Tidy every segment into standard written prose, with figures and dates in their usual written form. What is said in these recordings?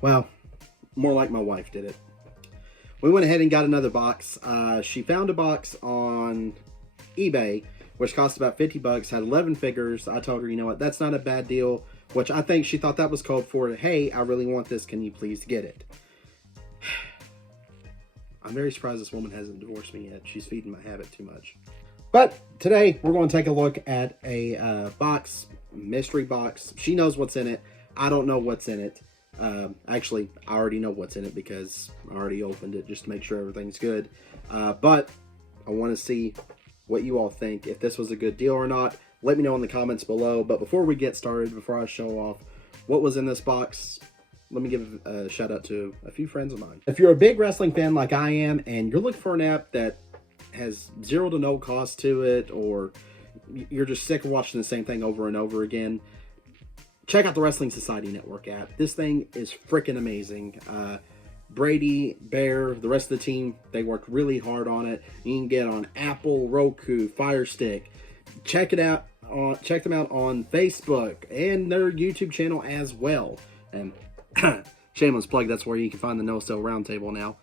Well, more like my wife did it. We went ahead and got another box. She found a box on eBay, which cost about 50 bucks, had 11 figures. I told her, you know what, that's not a bad deal, which I think she thought that was code for, hey, I really want this, can you please get it? I'm very surprised this woman hasn't divorced me yet. She's feeding my habit too much. But today, we're going to take a look at a box, mystery box. She knows what's in it. I don't know what's in it. Actually, I already know what's in it because I already opened it just to make sure everything's good. But I want to see what you all think. If this was a good deal or not, let me know in the comments below. But before we get started, before I show off what was in this box, let me give a shout out to a few friends of mine. If you're a big wrestling fan like I am, and you're looking for an app that has zero to no cost to it, or you're just sick of watching the same thing over and over again, check out the Wrestling Society Network app. This thing is freaking amazing. Brady, Bear, the rest of the team, they worked really hard on it. You can get on Apple, Roku, Fire Stick. Check it out. Check them out on Facebook and their YouTube channel as well. And shameless plug, that's where you can find the No Sale Roundtable now.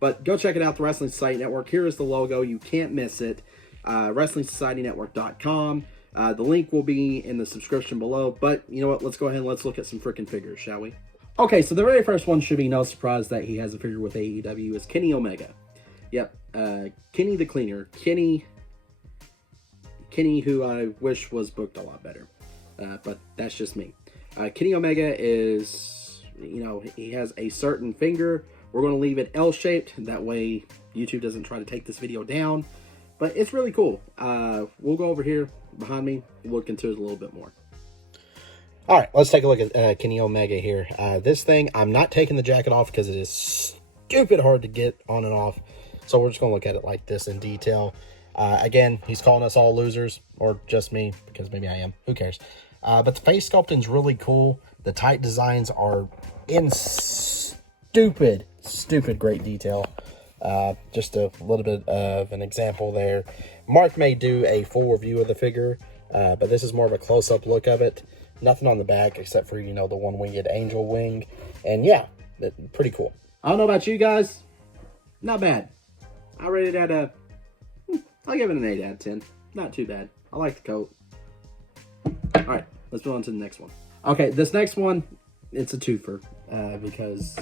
But go check it out, the Wrestling Society Network. Here is the logo. You can't miss it. WrestlingSocietyNetwork.com. The link will be in the subscription below. But you know what? Let's go ahead and let's look at some freaking figures, shall we? Okay, so the very first one should be no surprise that he has a figure with AEW is Kenny Omega. Yep, Kenny the Cleaner. Kenny, who I wish was booked a lot better. But that's just me. Kenny Omega is, you know, he has a certain finger. We're going to leave it L-shaped. That way YouTube doesn't try to take this video down. But it's really cool. We'll go over here behind me, look into it a little bit more. All right, let's take a look at Kenny Omega here. This thing, I'm not taking the jacket off because it is stupid hard to get on and off. So we're just going to look at it like this in detail. Again, he's calling us all losers, or just me, because maybe I am. Who cares? But the face sculpting's really cool. The tight designs are in stupid great detail. Just a little bit of an example there. Mark may do a full review of the figure, but this is more of a close-up look of it. Nothing on the back except for, you know, the one-winged angel wing. And yeah, pretty cool. I don't know about you guys. Not bad. I rated it at I'll give it an 8 out of 10. Not too bad. I like the coat. All right, let's move on to the next one. Okay, this next one, it's a twofer because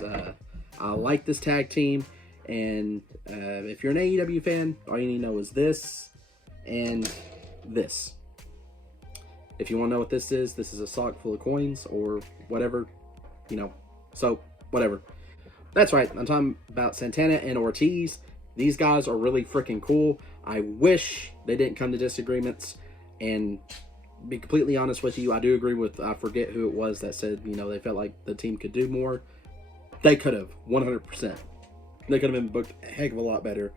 I like this tag team. And if you're an AEW fan, all you need to know is this and this. If you want to know what this is a sock full of coins or whatever, you know, so whatever. That's right, I'm talking about Santana and Ortiz. These guys are really freaking cool. I wish they didn't come to disagreements, and be completely honest with you, I do agree with, I forget who it was that said, you know, they felt like the team could do more. They could have, 100%. They could have been booked a heck of a lot better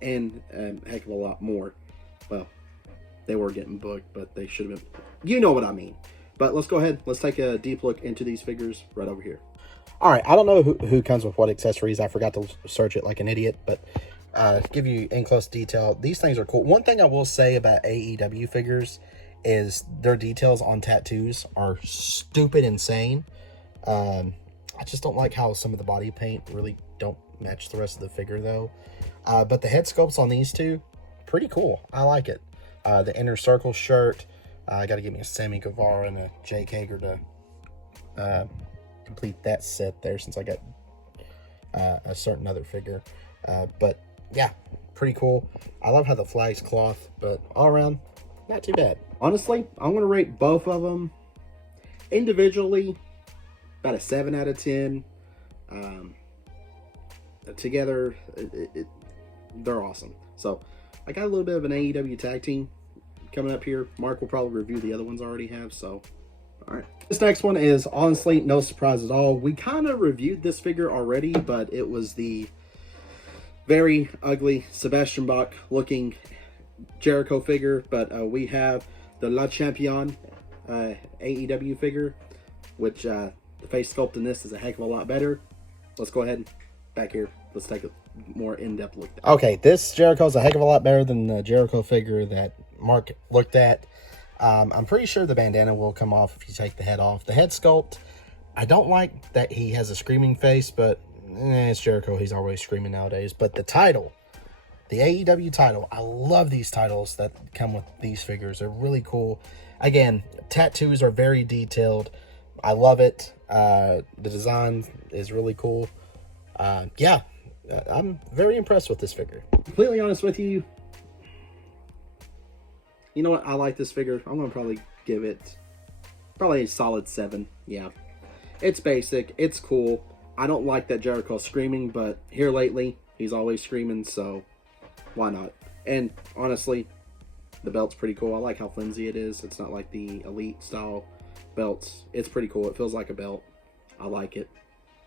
and a heck of a lot more. Well, they were getting booked, but they should have been. You know what I mean. But let's go ahead. Let's take a deep look into these figures right over here. All right. I don't know who comes with what accessories. I forgot to search it like an idiot. But give you in close detail. These things are cool. One thing I will say about AEW figures is their details on tattoos are stupid insane. I just don't like how some of the body paint really don't match the rest of the figure though. But the head sculpts on these two, pretty cool. I like it. The inner circle shirt, I got to give me a Sammy Guevara and a Jake Hager to complete that set there, since I got a certain other figure. But yeah, pretty cool. I love how the flag's cloth, but all around, not too bad. Honestly, I'm going to rate both of them individually about a 7 out of 10. Together, they're awesome. So I got a little bit of an AEW tag team coming up here. Mark will probably review the other ones I already have. So, all right. This next one is honestly no surprise at all. We kind of reviewed this figure already, but it was the very ugly Sebastian Bach looking Jericho figure. But we have the La Champion AEW figure, which the face sculpt in this is a heck of a lot better. Let's go ahead and back here. Let's take a more in-depth look. Okay, this Jericho's a heck of a lot better than the Jericho figure that Mark looked at. I'm pretty sure the bandana will come off if you take the head off. The head sculpt, I don't like that he has a screaming face, but it's Jericho. He's always screaming nowadays. But the title, the AEW title, I love these titles that come with these figures. They're really cool. Again, tattoos are very detailed. I love it. The design is really cool. Yeah, I'm very impressed with this figure. Completely honest with you, you know what? I like this figure. I'm going to probably give it a solid 7. Yeah. It's basic. It's cool. I don't like that Jericho's screaming, but here lately, he's always screaming, so why not? And honestly, the belt's pretty cool. I like how flimsy it is. It's not like the Elite style belts. It's pretty cool. It feels like a belt. I like it.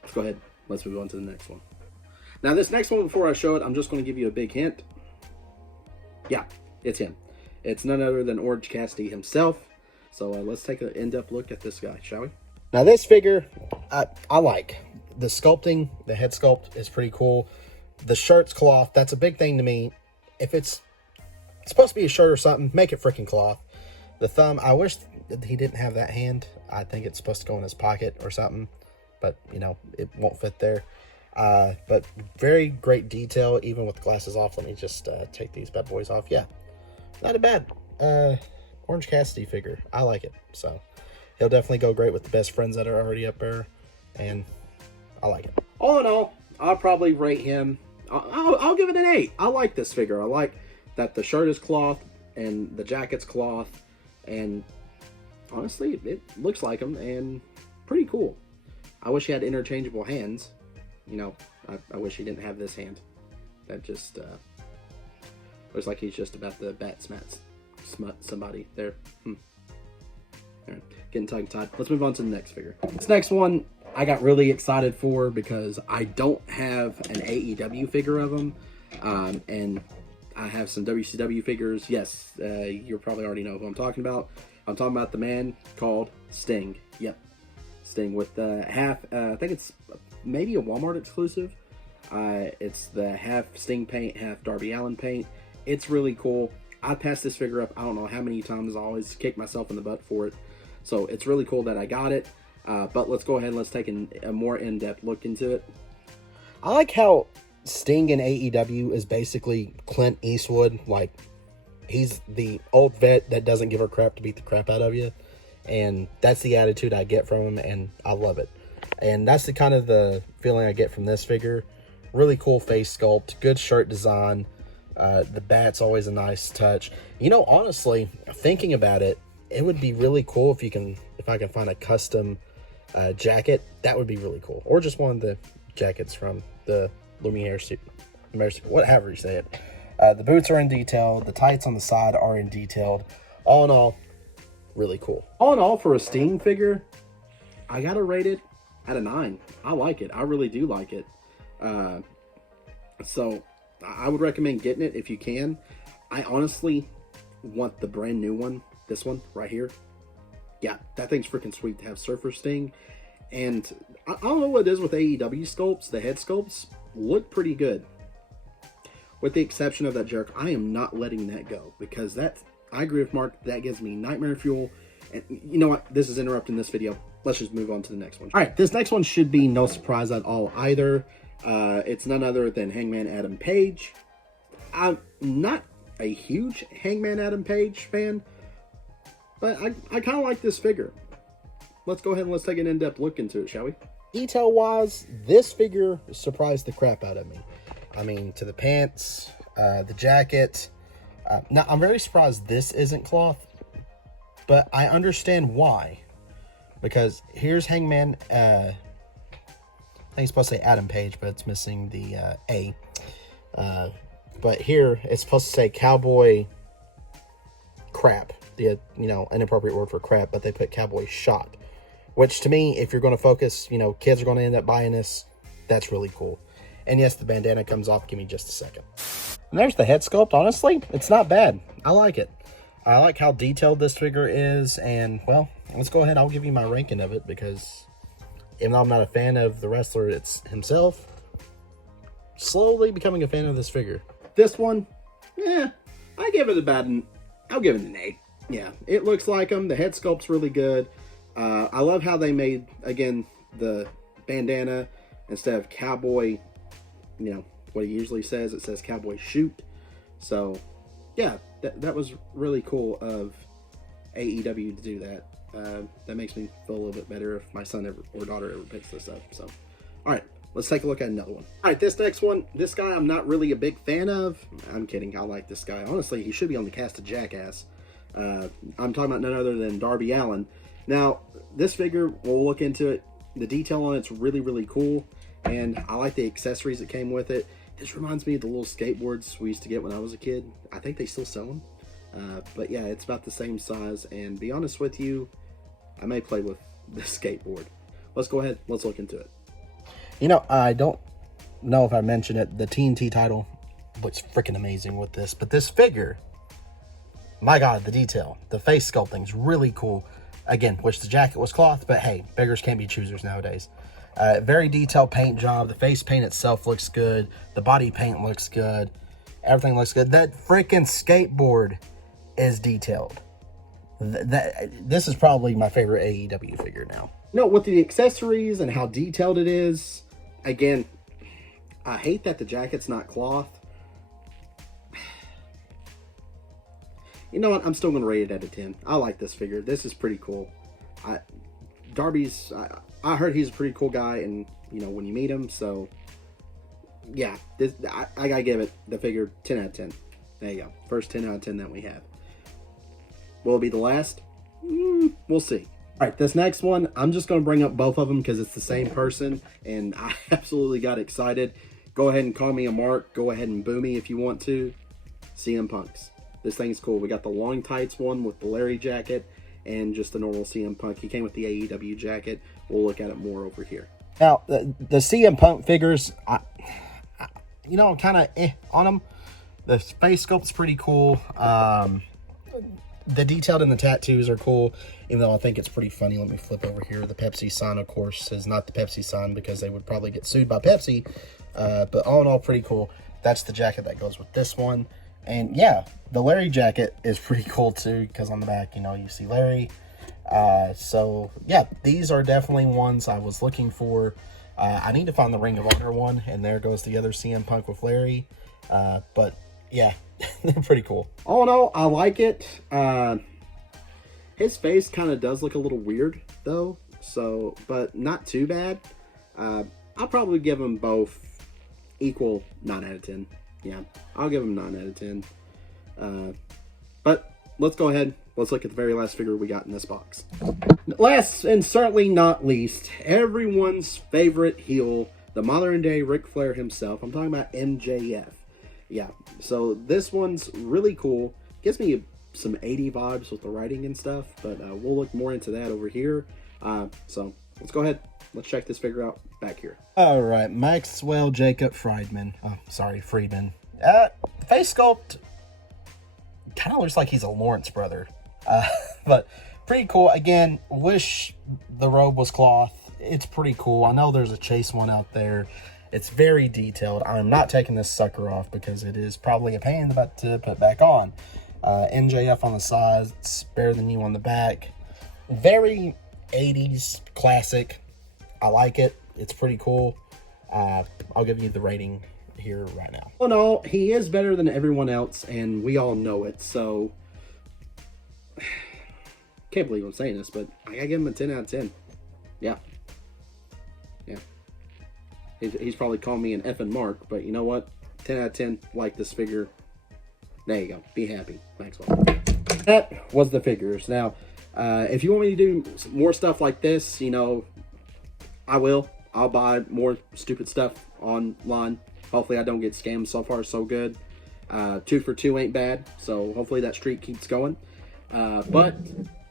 Let's go ahead. Let's move on to the next one. Now, this next one, before I show it, I'm just going to give you a big hint. Yeah, it's him. It's none other than Orange Cassidy himself. So let's take an in-depth look at this guy, shall we? Now, this figure, I like. The sculpting, the head sculpt is pretty cool. The shirt's cloth. That's a big thing to me. If it's supposed to be a shirt or something, make it freaking cloth. The thumb, I wish he didn't have that hand. I think it's supposed to go in his pocket or something. But, you know, it won't fit there. But very great detail, even with the glasses off. Let me just take these bad boys off. Yeah, not a bad Orange Cassidy figure. I like it. So he'll definitely go great with the best friends that are already up there. And I like it. All in all, I'll probably rate him. I'll give it an 8. I like this figure. I like that the shirt is cloth and the jacket's cloth. And honestly, it looks like him and pretty cool. I wish he had interchangeable hands. You know, I wish he didn't have this hand. That just looks like he's just about to smut somebody there. All right, getting tongue-tied. Let's move on to the next figure. This next one I got really excited for because I don't have an AEW figure of him. And I have some WCW figures. Yes, you probably already know who I'm talking about. I'm talking about the man called Sting. Yep. Sting with the half, I think it's maybe a Walmart exclusive. It's the half Sting paint, half Darby Allin paint. It's really cool. I passed this figure up I don't know how many times. I always kick myself in the butt for it. So it's really cool that I got it. But let's go ahead and let's take a more in-depth look into it. I like how Sting in AEW is basically Clint Eastwood. Like, he's the old vet that doesn't give a crap to beat the crap out of you. And that's the attitude I get from him, and I love it. And that's the kind of the feeling I get from this figure. Really cool face sculpt, good shirt design. The bat's always a nice touch. You know, honestly, thinking about it, it would be really cool if I can find a custom jacket. That would be really cool. Or just one of the jackets from the Lumiere, whatever you say it. The boots are in detail. The tights on the side are in detailed. All in all, really cool. All in all, for a Sting figure, I gotta rate it at a 9. I like it. I really do like it. So I would recommend getting it if you can. I honestly want the brand new one. This one right here. Yeah, that thing's freaking sweet to have Surfer Sting. And I don't know what it is with AEW sculpts. The head sculpts look pretty good. With the exception of that Jericho. I am not letting that go. Because I agree with Mark. That gives me nightmare fuel. And you know what? This is interrupting this video. Let's just move on to the next one. All right, this next one should be no surprise at all either. It's none other than Hangman Adam Page. I'm not a huge Hangman Adam Page fan, but I kind of like this figure. Let's go ahead and let's take an in-depth look into it, shall we? Detail-wise, this figure surprised the crap out of me. I mean, to the pants, the jacket. Now, I'm very surprised this isn't cloth, but I understand why. Because here's Hangman, I think it's supposed to say Adam Page, but it's missing the A. But here, it's supposed to say Cowboy Crap. The, inappropriate word for crap, but they put Cowboy Shot. Which, to me, if you're going to focus, kids are going to end up buying this, that's really cool. And yes, the bandana comes off. Give me just a second. And there's the head sculpt. Honestly, it's not bad. I like it. I like how detailed this figure is. And, well, let's go ahead. I'll give you my ranking of it because even though I'm not a fan of the wrestler it's himself, slowly becoming a fan of this figure. This one, I'll give it an 8. Yeah, it looks like him. The head sculpt's really good. I love how they made, again, the bandana instead of cowboy, what he usually says. It says cowboy shoot. So, yeah, that was really cool of AEW to do that. That makes me feel a little bit better if my son or daughter ever picks this up. So, all right, let's take a look at another one. All right, this next one, this guy I'm not really a big fan of. I'm kidding. I like this guy. Honestly, he should be on the cast of Jackass. I'm talking about none other than Darby Allin. Now, this figure, we'll look into it. The detail on it's really, really cool, and I like the accessories that came with it. This reminds me of the little skateboards we used to get when I was a kid. I think they still sell them. But yeah, it's about the same size, and be honest with you, I may play with this skateboard. Let's go ahead, let's look into it. I don't know if I mentioned it, the TNT title looks freaking amazing with this, but this figure, my God, the detail, the face sculpting's really cool. Again, wish the jacket was cloth, but hey, beggars can't be choosers nowadays. Very detailed paint job. The face paint itself looks good. The body paint looks good. Everything looks good. That freaking skateboard is detailed. This is probably my favorite AEW figure now. With the accessories and how detailed it is, again, I hate that the jacket's not cloth. You know what? I'm still going to rate it out of 10. I like this figure. This is pretty cool. Darby's, I heard he's a pretty cool guy, and, when you meet him, so, yeah, I got to give it, the figure, 10 out of 10. There you go. First 10 out of 10 that we have. Will it be the last? We'll see. All right, this next one, I'm just going to bring up both of them because it's the same person, and I absolutely got excited. Go ahead and call me a mark. Go ahead and boo me if you want to. CM Punk's. This thing's cool. We got the long tights one with the Larry jacket and just the normal CM Punk. He came with the AEW jacket. We'll look at it more over here. Now, the CM Punk figures, I'm kind of on them. The face sculpt's pretty cool. The detailed and the tattoos are cool, even though I think it's pretty funny. Let me flip over here. The Pepsi sign, of course, is not the Pepsi sign because they would probably get sued by Pepsi. But all in all, pretty cool. That's the jacket that goes with this one. And yeah, the Larry jacket is pretty cool too, because on the back, you see Larry. So yeah, these are definitely ones I was looking for. I need to find the Ring of Honor one, and there goes the other CM Punk with Larry. But yeah, they're pretty cool. All in all, I like it. His face kind of does look a little weird though, so, but not too bad. I'll probably give them both equal 9 out of 10. Yeah, I'll give them 9 out of 10. But let's go ahead. Let's look at the very last figure we got in this box. Last and certainly not least, everyone's favorite heel, the modern day Ric Flair himself. I'm talking about MJF. Yeah, so this one's really cool. Gives me some 80 vibes with the writing and stuff, but we'll look more into that over here. So let's go ahead. Let's check this figure out back here. All right, Maxwell Jacob Friedman. Oh, sorry, Friedman. Face sculpt kind of looks like he's a Lawrence brother. But pretty cool. Again, wish the robe was cloth. It's pretty cool. I know there's a Chase one out there. It's very detailed. I'm not taking this sucker off because it is probably a pain in the butt to put back on. MJF on the sides, it's better than you on the back. Very 80s classic. I like it. It's pretty cool. I'll give you the rating here right now. Oh no, he is better than everyone else, and we all know it. So, can't believe I'm saying this, but I gotta give him a 10 out of 10. Yeah. He's probably calling me an effing mark, but you know what? 10 out of 10. Like this figure. There you go. Be happy. Maxwell. That was the figures. Now, if you want me to do more stuff like this, I will. I'll buy more stupid stuff online. Hopefully I don't get scammed. So far, so good. 2 for 2 ain't bad. So hopefully that streak keeps going. But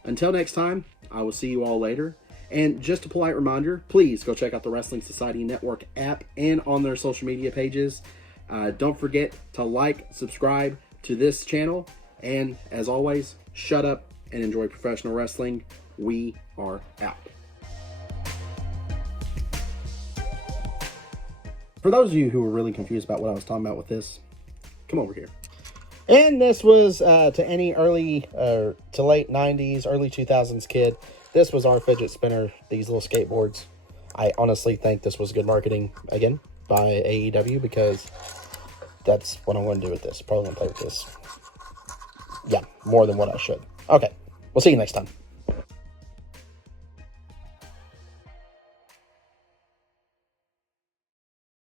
until next time, I will see you all later. And just a polite reminder, please go check out the Wrestling Society Network app and on their social media pages. Don't forget to like, subscribe to this channel. And as always, shut up and enjoy professional wrestling. We are out. For those of you who were really confused about what I was talking about with this, come over here. And this was to any early to late 90s, early 2000s kid. This was our fidget spinner, these little skateboards. I honestly think this was good marketing, again, by AEW, because that's what I'm going to do with this. Probably going to play with this. Yeah, more than what I should. Okay, we'll see you next time.